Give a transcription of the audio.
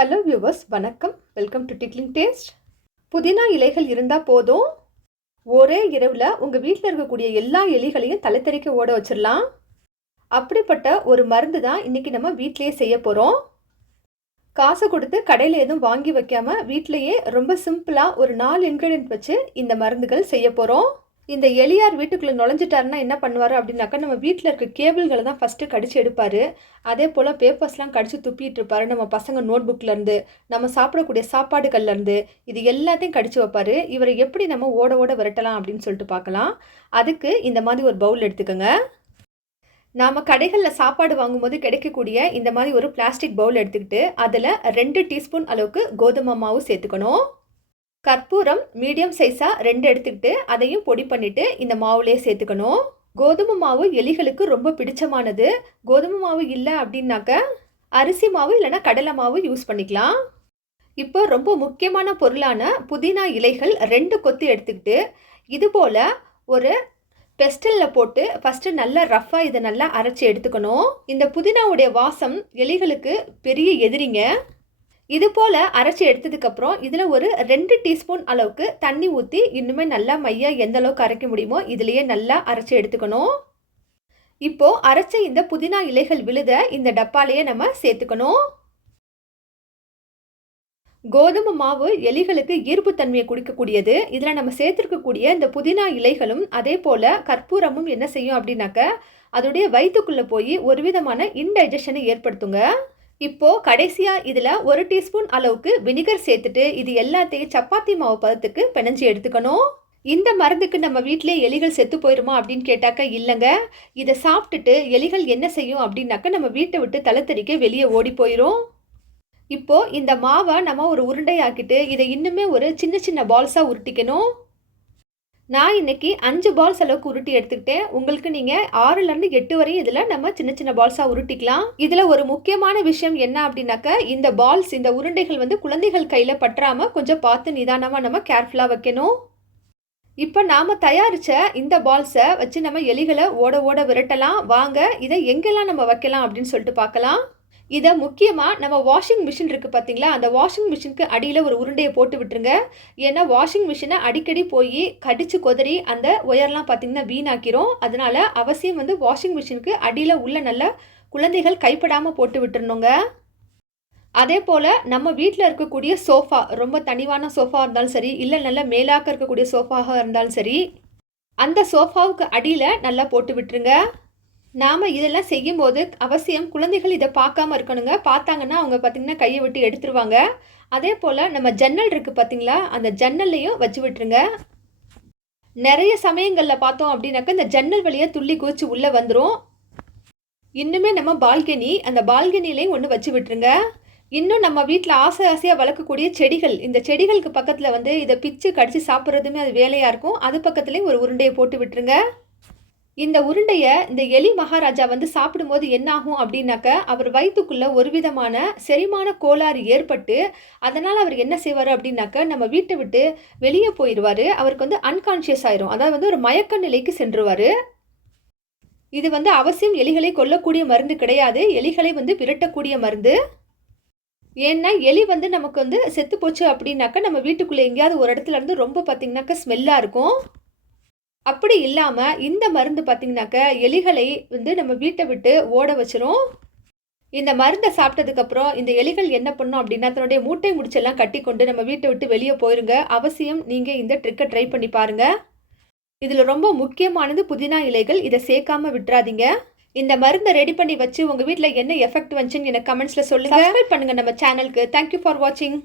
Hello viewers வணக்கம். Welcome to tickling taste புதினா இலைகள் இருந்தால் போதும். ஒரே இரவில் உங்கள் வீட்டில் இருக்கக்கூடிய எல்லா எலிகளையும் தலைத்தறிக்க ஓட வச்சிடலாம் அப்படிப்பட்ட ஒரு மருந்து தான் இன்றைக்கி நம்ம வீட்டிலேயே செய்ய போகிறோம் காசு கொடுத்து கடையில் எதுவும் வாங்கி வைக்காமல் வீட்டிலையே ரொம்ப சிம்பிளாக ஒரு நாலு இன்க்ரீடியன்ட் வச்சு இந்த மருந்துகள் செய்ய போகிறோம் இந்த எளியார் வீட்டுக்குள்ளே நுழைஞ்சிட்டாருன்னா என்ன பண்ணுவார் அப்படின்னாக்கா நம்ம வீட்டில் இருக்க கேபிள்களை தான் ஃபஸ்ட்டு கடிச்சு எடுப்பார். அதே போல் பேப்பர்ஸ்லாம் கடிச்சு துப்பிட்டு இருப்பார். நம்ம பசங்க நோட்புக்லேருந்து நம்ம சாப்பிடக்கூடிய சாப்பாடுகள்லேருந்து இது எல்லாத்தையும் கடிச்சு வைப்பார். இவரை எப்படி நம்ம ஓட ஓட விரட்டலாம் அப்படின்னு சொல்லிட்டு பார்க்கலாம். அதுக்கு இந்த மாதிரி ஒரு பவுல் எடுத்துக்கோங்க. நாம் கடைகளில் சாப்பாடு வாங்கும்போது கிடைக்கக்கூடிய இந்த மாதிரி ஒரு பிளாஸ்டிக் பவுல் எடுத்துக்கிட்டு அதில் ரெண்டு டீஸ்பூன் அளவுக்கு கோதுமை மாவு சேர்த்துக்கணும். கற்பூரம் மீடியம் சைஸாக ரெண்டு எடுத்துக்கிட்டு அதையும் பொடி பண்ணிவிட்டு இந்த மாவுலேயே சேர்த்துக்கணும். கோதுமை மாவு எலிகளுக்கு ரொம்ப பிடிச்சமானது. கோதுமை மாவு இல்லை அப்படின்னாக்க அரிசி மாவு இல்லைன்னா கடலை மாவு யூஸ் பண்ணிக்கலாம். இப்போ ரொம்ப முக்கியமான பொருளான புதினா இலைகள் ரெண்டு கொத்து எடுத்துக்கிட்டு இது போல் ஒரு பெஸ்டலில் போட்டு ஃபஸ்ட்டு நல்லா ரஃப்பாக இதை நல்லா அரைச்சி எடுத்துக்கணும். இந்த புதினாவுடைய வாசம் எலிகளுக்கு பெரிய எதிரிங்க. இது போல் அரைச்சி எடுத்ததுக்கப்புறம் இதில் ஒரு ரெண்டு டீஸ்பூன் அளவுக்கு தண்ணி ஊற்றி இன்னுமே நல்லா மையாக எந்த அளவுக்கு அரைக்க முடியுமோ இதுலேயே நல்லா அரைச்சி எடுத்துக்கணும். இப்போது அரைச்ச இந்த புதினா இலைகள் விழுத இந்த டப்பாலேயே நம்ம சேர்த்துக்கணும். கோதுமை மாவு எலிகளுக்கு ஈர்ப்பு தன்மையை கொடுக்கக்கூடியது. இதில் நம்ம சேர்த்துருக்கக்கூடிய இந்த புதினா இலைகளும் அதே போல் கற்பூரமும் என்ன செய்யும் அப்படின்னாக்க அதோடைய வயிற்றுக்குள்ளே போய் ஒரு விதமான இன்டைஜஷனை ஏற்படுத்துங்க. இப்போது கடைசியாக இதில் ஒரு டீஸ்பூன் அளவுக்கு வினிகர் சேர்த்துட்டு இது எல்லாத்தையும் சப்பாத்தி மாவு பதத்துக்கு பிணைஞ்சி எடுத்துக்கணும். இந்த மருந்துக்கு நம்ம வீட்டிலே எலிகள் செத்து போயிருமா அப்படின்னு கேட்டாக்க இல்லைங்க. இதை சாப்பிட்டுட்டு எலிகள் என்ன செய்யும் அப்படின்னாக்க நம்ம வீட்டை விட்டு தலைத்தறிக்க வெளியே ஓடி போயிடும் இப்போது இந்த மாவை நம்ம ஒரு உருண்டையாக்கிட்டு இதை இன்னுமே ஒரு சின்ன சின்ன பால்ஸாக உருட்டிக்கணும். நான் இன்னைக்கு அஞ்சு பால்ஸ் அளவுக்கு உருட்டி எடுத்துக்கிட்டேன். உங்களுக்கு நீங்கள் ஆறுலேருந்து எட்டு வரையும் இதில் நம்ம சின்ன சின்ன பால்ஸாக உருட்டிக்கலாம். இதில் ஒரு முக்கியமான விஷயம் என்ன அப்படின்னாக்க இந்த பால்ஸ் இந்த உருண்டைகள் வந்து குழந்தைகள் கையில் பற்றாமல் கொஞ்சம் பார்த்து நிதானமாக நம்ம கேர்ஃபுல்லாக வைக்கணும். இப்போ நாம் தயாரித்த இந்த பால்ஸை வச்சு நம்ம எலிகளை ஓட ஓட விரட்டலாம். வாங்க இதை எங்கெல்லாம் நம்ம வைக்கலாம் அப்படின்னு சொல்லிட்டு பார்க்கலாம். இதை முக்கியமாக நம்ம வாஷிங் மிஷின் இருக்குது பார்த்தீங்களா அந்த வாஷிங் மிஷினுக்கு அடியில் ஒரு உருண்டையை போட்டு விட்டுருங்க. ஏன்னா வாஷிங் மிஷினை அடிக்கடி போய் கடித்து கொதறி அந்த ஒயர்லாம் பார்த்திங்கன்னா வீணாக்கிரும். அதனால் அவசியம் வந்து வாஷிங் மிஷினுக்கு அடியில் உள்ள நல்ல குழந்தைகள் கைப்படாமல் போட்டு விட்டுருணுங்க. அதே போல் நம்ம வீட்டில் இருக்கக்கூடிய சோஃபா ரொம்ப தனிவான சோஃபா இருந்தாலும் சரி இல்லை நல்ல மேலாக்க இருக்கக்கூடிய சோஃபாக இருந்தாலும் சரி அந்த சோஃபாவுக்கு அடியில் நல்லா போட்டு விட்டுருங்க. நாம் இதெல்லாம் செய்யும்போது அவசியம் குழந்தைகள் இதை பார்க்காம இருக்கணுங்க. பார்த்தாங்கன்னா அவங்க பார்த்திங்கன்னா கையை விட்டு எடுத்துருவாங்க. அதே போல் நம்ம ஜன்னல் இருக்குது பார்த்தீங்களா? அந்த ஜன்னல்லையும் வச்சு விட்டுருங்க. நிறைய சமயங்களில் பார்த்தோம் அப்படின்னாக்கா இந்த ஜன்னல் வழியாக துள்ளி குதிச்சு உள்ளே வந்துடும் இன்னுமே நம்ம பால்கனி அந்த பால்கனிலையும் ஒன்று வச்சு விட்டுருங்க. இன்னும் நம்ம வீட்டில் ஆசை ஆசையாக வளர்க்கக்கூடிய செடிகள் இந்த செடிகளுக்கு பக்கத்தில் வந்து இதை பிச்சு கடிச்சு சாப்பிட்றதுமே அது வேலையாக இருக்கும். அது பக்கத்துலேயும் ஒரு உருண்டையை போட்டு விட்டுருங்க. இந்த உருண்டையை இந்த எலி மகாராஜா வந்து சாப்பிடும்போது என்னாகும் அப்படின்னாக்க அவர் வயிற்றுக்குள்ளே ஒரு விதமான செரிமான கோளாறு ஏற்பட்டு அதனால் அவர் என்ன செய்வார் அப்படின்னாக்க நம்ம வீட்டை விட்டு வெளியே போயிடுவார் அவருக்கு வந்து அன்கான்ஷியஸ் ஆயிரும். அதாவது வந்து ஒரு மயக்க நிலைக்கு சென்றுவார். இது வந்து அவசியம். எலிகளை கொல்லக்கூடிய மருந்து கிடையாது. எலிகளை வந்து விரட்டக்கூடிய மருந்து. ஏன்னா எலி வந்து நமக்கு வந்து செத்து போச்சு அப்படின்னாக்கா நம்ம வீட்டுக்குள்ளே எங்கேயாவது ஒரு இடத்துல இருந்து ரொம்ப பார்த்திங்கனாக்கா ஸ்மெல்லாக இருக்கும். அப்படி இல்லாமல் இந்த மருந்து பார்த்திங்கனாக்க எலிகளை வந்து நம்ம வீட்டை விட்டு ஓட வச்சிரும். இந்த மருந்தை சாப்பிட்டதுக்கப்புறம் இந்த எலிகள் என்ன பண்ணும் அப்படின்னா தன்னுடைய மூட்டை முடிச்செல்லாம் கட்டி கொண்டு நம்ம வீட்டை விட்டு வெளியே போயிருங்க. அவசியம் நீங்கள் இந்த ட்ரிக்கை ட்ரை பண்ணி பாருங்கள் இதில் ரொம்ப முக்கியமானது புதினா இலைகள். இதை சேர்க்காம விட்டுறாதீங்க. இந்த மருந்தை ரெடி பண்ணி வச்சு உங்கள் வீட்டில் என்ன எஃபெக்ட் வந்துச்சுன்னு எனக்கு கமெண்ட்ஸில் சொல்லுங்கள் சப்ஸ்கிரைப் பண்ணுங்கள் நம்ம சேனலுக்கு தேங்க்யூ ஃபார் வாட்சிங்